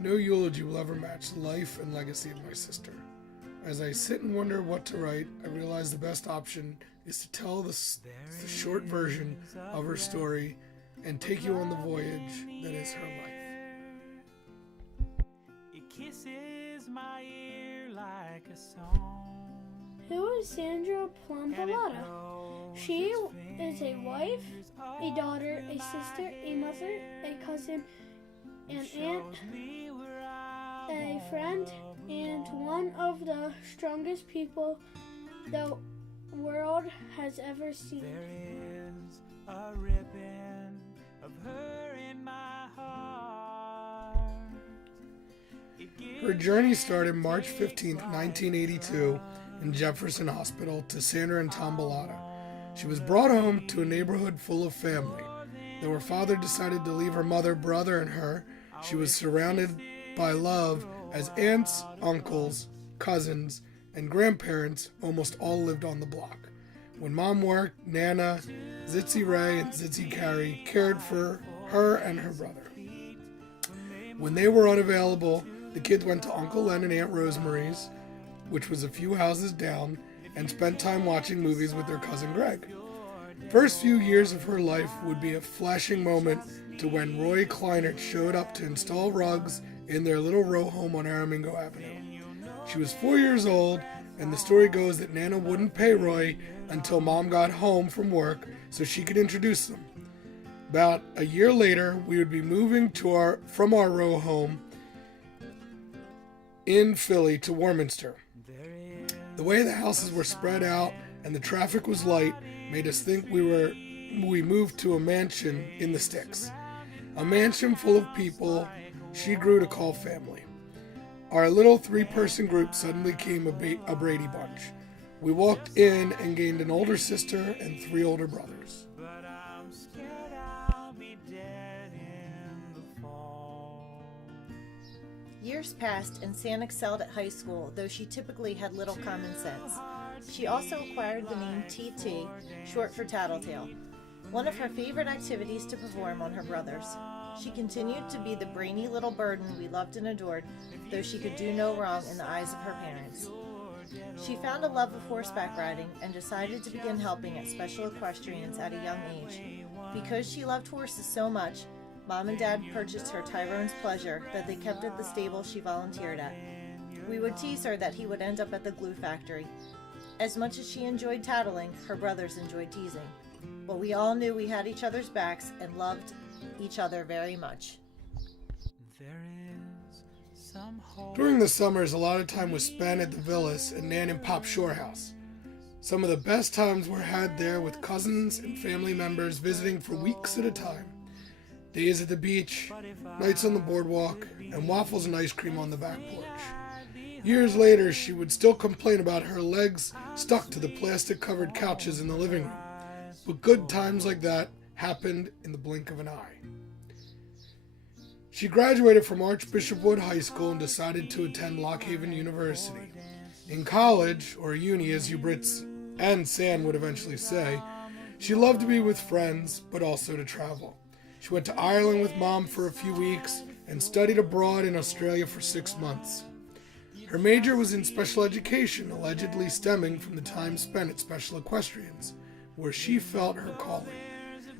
No eulogy will ever match the life and legacy of my sister. As I sit and wonder what to write, I realize the best option is to tell the short version of her story and take you on the voyage that is her life. It kisses my ear like a song. Who is Sandra Plumb-Bilotta? She is a wife, a daughter, a sister, a mother, a cousin, an aunt, a friend, and one of the strongest people the world has ever seen. There is a ribbon of her in my heart. Her journey started March 15th, 1982 in Jefferson Hospital to Sandra and Tom Bilotta. She was brought home to a neighborhood full of family. Though her father decided to leave her mother, brother, and her, she was surrounded by love as aunts, uncles, cousins, and grandparents almost all lived on the block. When Mom worked, Nana, Zitzy Ray, and Zitzy Carrie cared for her and her brother. When they were unavailable, the kids went to Uncle Len and Aunt Rosemary's, which was a few houses down, and spent time watching movies with their cousin Greg. First few years of her life would be a flashing moment to when Roy Kleinert showed up to install rugs in their little row home on Aramingo Avenue. She was 4 years old, and the story goes that Nana wouldn't pay Roy until Mom got home from work so she could introduce them. About a year later, we would be moving from our row home in Philly to Warminster. The way the houses were spread out and the traffic was light made us think we moved to a mansion in the sticks. A mansion full of people she grew to call family. Our little 3-person group suddenly became a Brady Bunch. We walked in and gained an older sister and 3 older brothers. But I'm scared I'll be dead in the fall. Years passed and Sam excelled at high school, though she typically had little common sense. She also acquired the name TT, short for Tattletale, one of her favorite activities to perform on her brothers. She continued to be the brainy little burden we loved and adored, though she could do no wrong in the eyes of her parents. She found a love of horseback riding and decided to begin helping at special equestrians at a young age. Because she loved horses so much, Mom and Dad purchased her Tyrone's Pleasure that they kept at the stable she volunteered at. We would tease her that he would end up at the glue factory. As much as she enjoyed tattling, her brothers enjoyed teasing. But we all knew we had each other's backs and loved each other very much. There is some hope. During the summers, a lot of time was spent at the villas and Nan and Pop Shore House. Some of the best times were had there with cousins and family members visiting for weeks at a time. Days at the beach, nights on the boardwalk, and waffles and ice cream on the back porch. Years later, she would still complain about her legs stuck to the plastic-covered couches in the living room. But good times like that happened in the blink of an eye. She graduated from Archbishop Wood High School and decided to attend Lock Haven University. In college, or uni as you Brits and San would eventually say, she loved to be with friends, but also to travel. She went to Ireland with Mom for a few weeks and studied abroad in Australia for 6 months. Her major was in special education, allegedly stemming from the time spent at Special Equestrians, where she felt her calling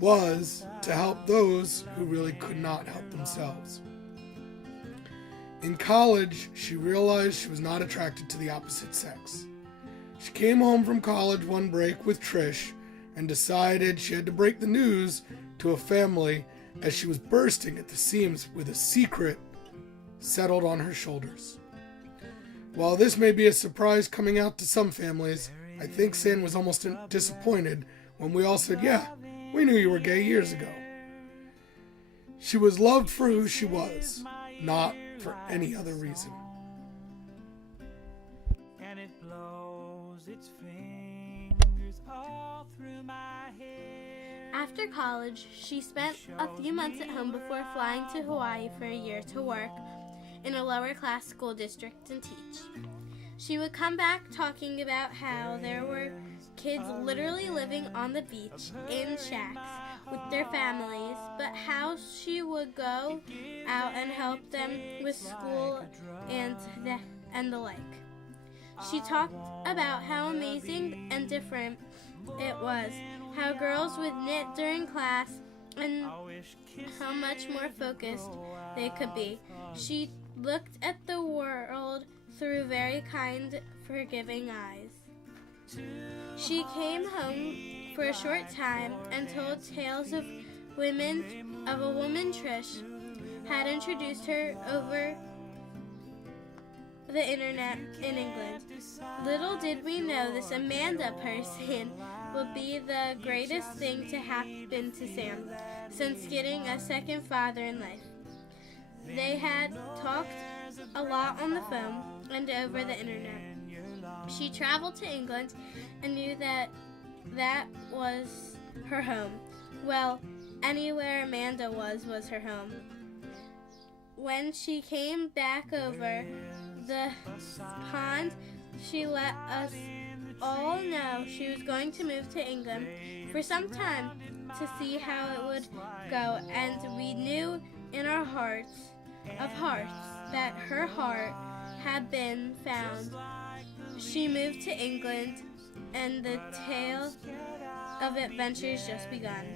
was to help those who really could not help themselves. In college, she realized she was not attracted to the opposite sex. She came home from college one break with Trish and decided she had to break the news to a family as she was bursting at the seams with a secret settled on her shoulders. While this may be a surprise coming out to some families, I think San was almost disappointed when we all said, "Yeah, we knew you were gay years ago." She was loved for who she was, not for any other reason. And it blows its fingers all through my hair. After college, she spent a few months at home before flying to Hawaii for a year to work in a lower-class school district and teach. She would come back talking about how there were kids literally living on the beach in shacks with their families, but how she would go out and help them with school and the like. She talked about how amazing and different it was, how girls would knit during class, and how much more focused they could be. She looked at the world through very kind, forgiving eyes. She came home for a short time and told tales of a woman Trish had introduced her over the internet in England. Little did we know this Amanda person would be the greatest thing to happen to Sam since getting a second father in life. They had talked a lot on the phone and over the internet. She traveled to England and knew that was her home. Well, anywhere Amanda was her home. When she came back over the pond, she let us all know she was going to move to England for some time to see how it would go, and we knew in our hearts of hearts that her heart had been found. She moved to England, and the tale of adventures just begun.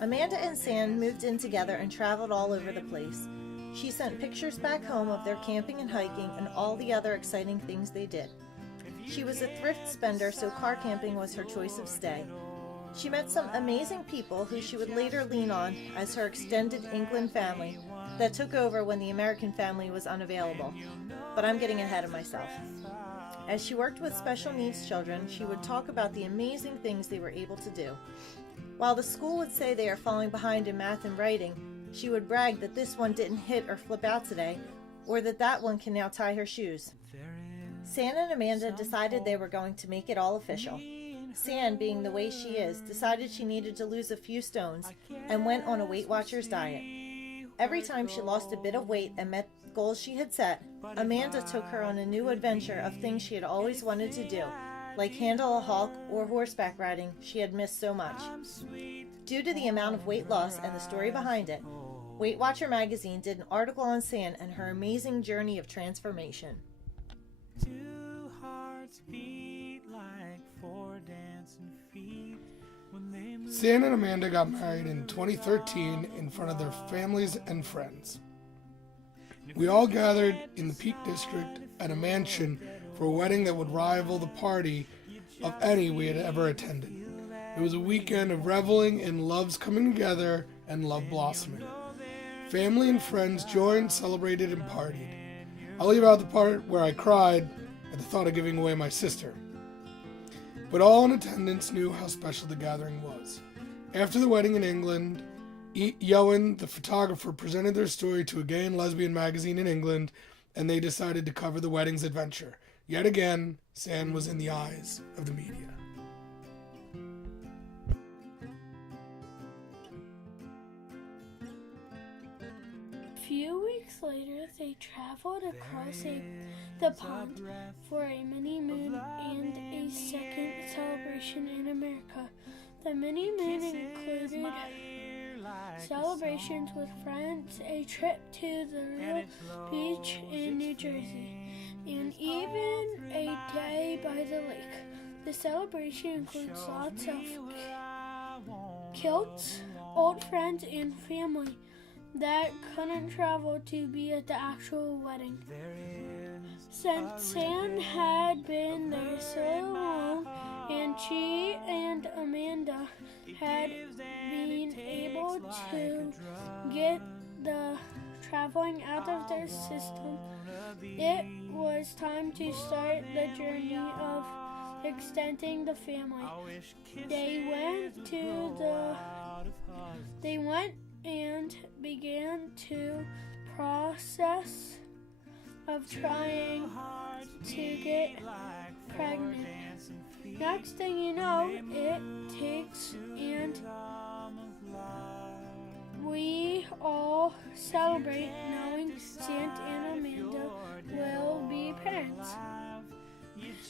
Amanda and Sam moved in together and traveled all over the place. She sent pictures back home of their camping and hiking and all the other exciting things they did. She was a thrift spender, so car camping was her choice of stay. She met some amazing people who she would later lean on as her extended England family that took over when the American family was unavailable. But I'm getting ahead of myself. As she worked with special needs children, she would talk about the amazing things they were able to do. While the school would say they are falling behind in math and writing, she would brag that this one didn't hit or flip out today, or that one can now tie her shoes. San and Amanda decided they were going to make it all official. San, being the way she is, decided she needed to lose a few stones and went on a Weight Watchers diet. Every time she lost a bit of weight and met goals she had set, Amanda took her on a new adventure of things she had always wanted to do, like handle a hawk or horseback riding she had missed so much. Due to the amount of weight loss and the story behind it, Weight Watcher magazine did an article on San and her amazing journey of transformation. Two hearts beat like four dancing feet when they move. San and Amanda got married in 2013 in front of their families and friends. We all gathered in the Peak District at a mansion for a wedding that would rival the party of any we had ever attended. It was a weekend of reveling in love's coming together and love blossoming. Family and friends joined, celebrated, and partied. I'll leave out the part where I cried at the thought of giving away my sister. But all in attendance knew how special the gathering was. After the wedding in England, Yoan, the photographer, presented their story to a gay and lesbian magazine in England, and they decided to cover the wedding's adventure. Yet again, San was in the eyes of the media. A few weeks later, they traveled across the pond for a mini-moon and a second celebration in America. The mini-moon included celebrations with friends, a trip to the real beach in New Jersey, and even a day by the lake. The celebration includes lots of kilts, old friends, and family that couldn't travel to be at the actual wedding. Since San had been there so long, and she and Amanda had been able to get the traveling out of their system, it was time to start the journey of extending the family. They went and began to process of trying to get pregnant. Next thing you know, it takes, and we all celebrate knowing Santa and Amanda will be parents.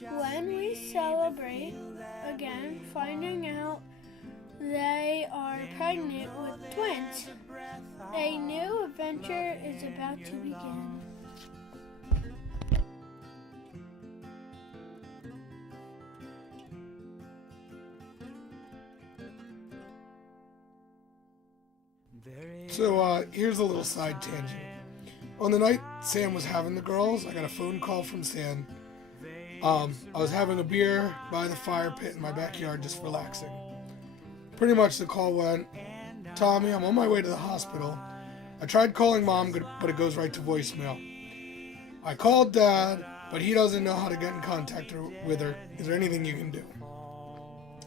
When we celebrate again, finding out they are pregnant with twins, a new adventure is about to begin. So here's a little side tangent. On the night Sam was having the girls, I got a phone call from Sam. I was having a beer by the fire pit in my backyard just relaxing. Pretty much the call went, "Tommy, I'm on my way to the hospital. I tried calling Mom, but it goes right to voicemail. I called Dad, but he doesn't know how to get in contact with her. Is there anything you can do?"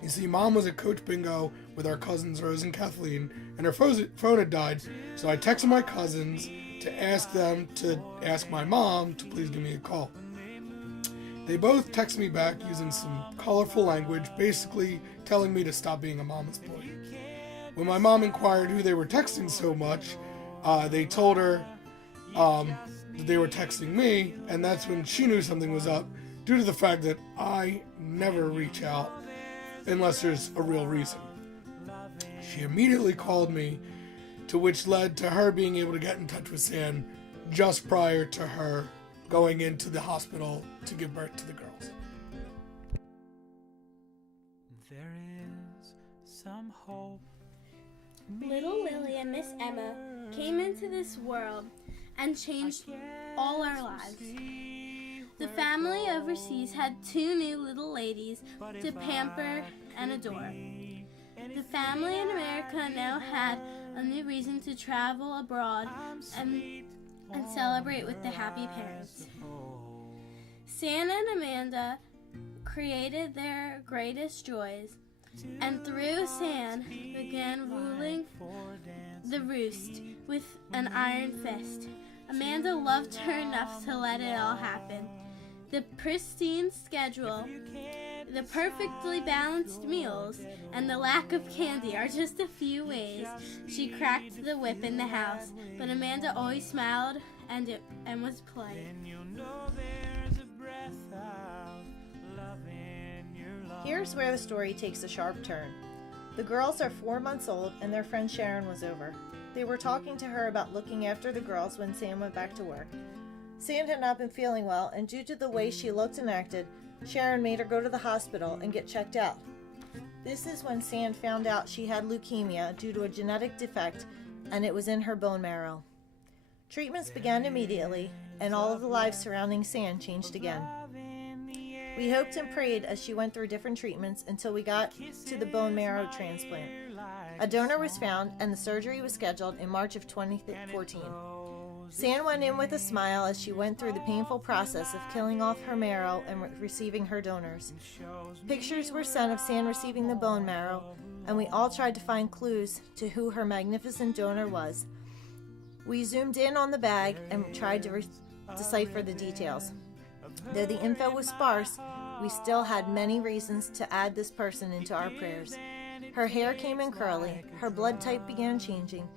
You see, Mom was at Coach Bingo with our cousins Rose and Kathleen, and her phone had died, so I texted my cousins to ask them to ask my mom to please give me a call. They both texted me back using some colorful language, basically telling me to stop being a mama's boy. When my mom inquired who they were texting so much, they told her that they were texting me, and that's when she knew something was up, due to the fact that I never reach out unless there's a real reason. She immediately called me, to which led to her being able to get in touch with Sam just prior to her going into the hospital to give birth to the girls. There is some hope. Little Lily and Miss Emma came into this world and changed all our lives. The family overseas had 2 new little ladies to pamper and adore. The family in America now had a new reason to travel abroad and celebrate with the happy parents. Sam and Amanda created their greatest joys, and through Sam began ruling the roost with an iron fist. Amanda loved her enough to let it all happen. The pristine schedule, the perfectly balanced meals, and the lack of candy are just a few ways she cracked the whip in the house, but Amanda always smiled and was polite. Here's where the story takes a sharp turn. The girls are 4 months old and their friend Sharon was over. They were talking to her about looking after the girls when Sam went back to work. Sam had not been feeling well, and due to the way she looked and acted, Sharon made her go to the hospital and get checked out. This is when Sam found out she had leukemia due to a genetic defect, and it was in her bone marrow. Treatments began immediately, and all of the lives surrounding Sam changed again. We hoped and prayed as she went through different treatments until we got to the bone marrow transplant. A donor was found, and the surgery was scheduled in March of 2014. Sam went in with a smile as she went through the painful process of killing off her marrow and receiving her donors. Pictures were sent of Sam receiving the bone marrow, and we all tried to find clues to who her magnificent donor was. We zoomed in on the bag and tried to decipher the details. Though the info was sparse, we still had many reasons to add this person into our prayers. Her hair came in curly, her blood type began changing,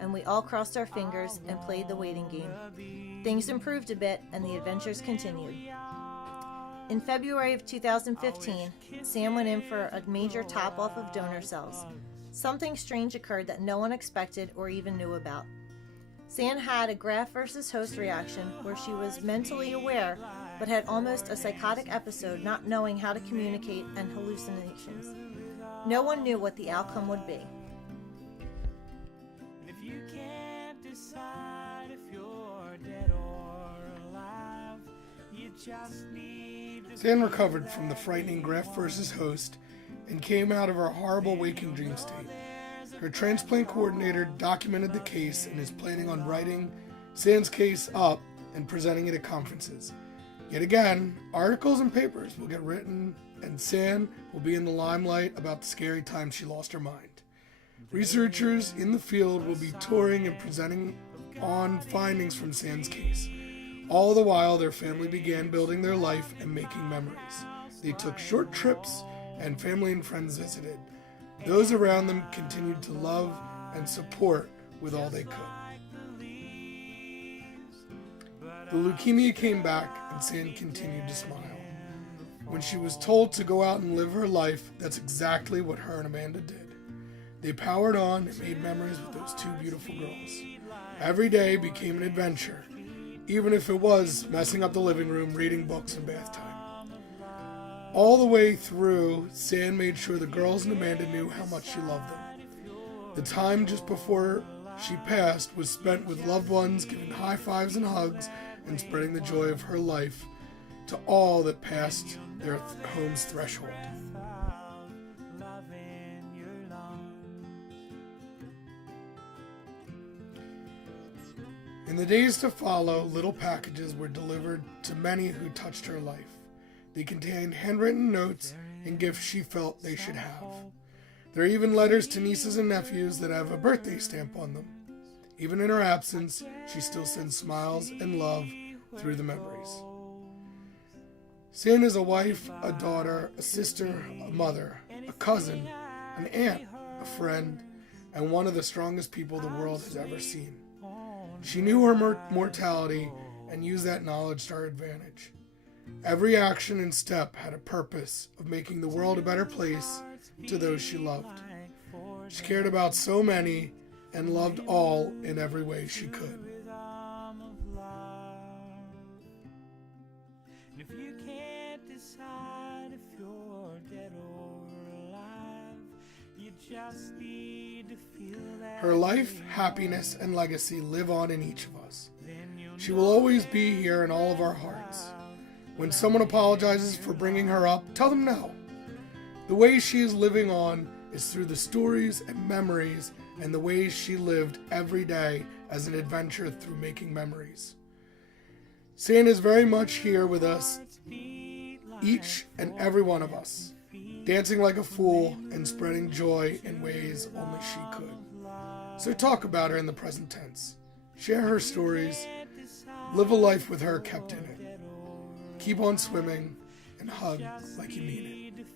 and we all crossed our fingers and played the waiting game. Things improved a bit, and the adventures continued. In February of 2015, Sam went in for a major top-off of donor cells. Something strange occurred that no one expected or even knew about. Sam had a graft versus host reaction where she was mentally aware, but had almost a psychotic episode, not knowing how to communicate, and hallucinations. No one knew what the outcome would be. Decide if you're dead or alive. You just need to Sam recovered from the frightening graft versus host and came out of her horrible waking dream state. Her transplant coordinator documented the case and is planning on writing Sam's case up and presenting it at conferences. Yet again, articles and papers will get written, and Sam will be in the limelight about the scary time she lost her mind. Researchers in the field will be touring and presenting on findings from Sam's case. All the while, their family began building their life and making memories. They took short trips, and family and friends visited. Those around them continued to love and support with all they could. but The leukemia came back, and Sand continued to smile. When she was told to go out and live her life, that's exactly what her and Amanda did. They powered on and made memories with those two beautiful girls. Every day became an adventure, even if it was messing up the living room, reading books, and bath time. All the way through, Sand made sure the girls and Amanda knew how much she loved them. The time just before she passed was spent with loved ones, giving high fives and hugs, and spreading the joy of her life to all that passed their home's threshold. In the days to follow, little packages were delivered to many who touched her life. They contained handwritten notes and gifts she felt they should have. There are even letters to nieces and nephews that have a birthday stamp on them. Even in her absence, she still sends smiles and love through the memories. Sand is a wife, a daughter, a sister, a mother, a cousin, an aunt, a friend, and one of the strongest people the world has ever seen. She knew her mortality and used that knowledge to her advantage. Every action and step had a purpose of making the world a better place to those she loved. She cared about so many and loved all in every way she could. If you can't decide if you're dead or alive, you just need to feel that. Her life, happiness, and legacy live on in each of us. She will always be here in all of our hearts. When someone apologizes for bringing her up, tell them no. The way she is living on is through the stories and memories and the ways she lived every day as an adventure through making memories. Sand is very much here with us, each and every one of us, dancing like a fool and spreading joy in ways only she could. So talk about her in the present tense. Share her stories. Live a life with her kept in it. Keep on swimming and hug like you mean it.